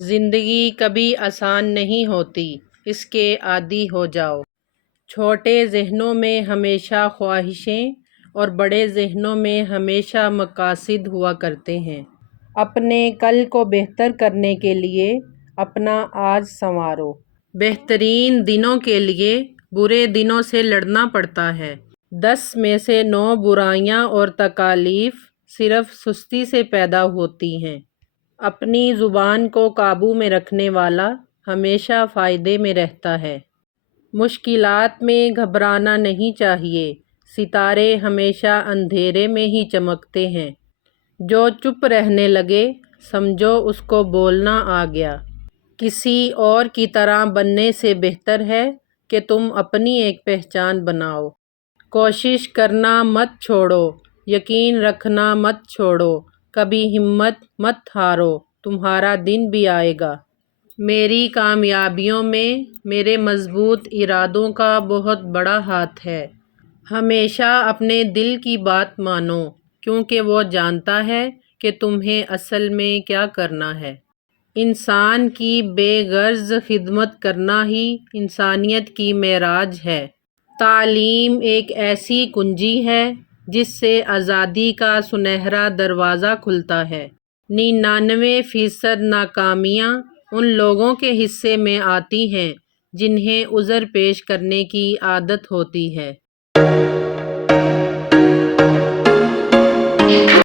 زندگی کبھی آسان نہیں ہوتی، اس کے عادی ہو جاؤ۔ چھوٹے ذہنوں میں ہمیشہ خواہشیں اور بڑے ذہنوں میں ہمیشہ مقاصد ہوا کرتے ہیں۔ اپنے کل کو بہتر کرنے کے لیے اپنا آج سنوارو۔ بہترین دنوں کے لیے برے دنوں سے لڑنا پڑتا ہے۔ 10 میں سے 9 برائیاں اور تکالیف صرف سستی سے پیدا ہوتی ہیں۔ اپنی زبان کو قابو میں رکھنے والا ہمیشہ فائدے میں رہتا ہے۔ مشکلات میں گھبرانا نہیں چاہیے، ستارے ہمیشہ اندھیرے میں ہی چمکتے ہیں۔ جو چپ رہنے لگے سمجھو اس کو بولنا آ گیا۔ کسی اور کی طرح بننے سے بہتر ہے کہ تم اپنی ایک پہچان بناؤ۔ کوشش کرنا مت چھوڑو، یقین رکھنا مت چھوڑو، کبھی ہمت مت ہارو، تمہارا دن بھی آئے گا۔ میری کامیابیوں میں میرے مضبوط ارادوں کا بہت بڑا ہاتھ ہے۔ ہمیشہ اپنے دل کی بات مانو، کیونکہ وہ جانتا ہے کہ تمہیں اصل میں کیا کرنا ہے۔ انسان کی بے غرض خدمت کرنا ہی انسانیت کی معراج ہے۔ تعلیم ایک ایسی کنجی ہے جس سے آزادی کا سنہرا دروازہ کھلتا ہے۔ 99% ناکامیاں ان لوگوں کے حصے میں آتی ہیں جنہیں عذر پیش کرنے کی عادت ہوتی ہے۔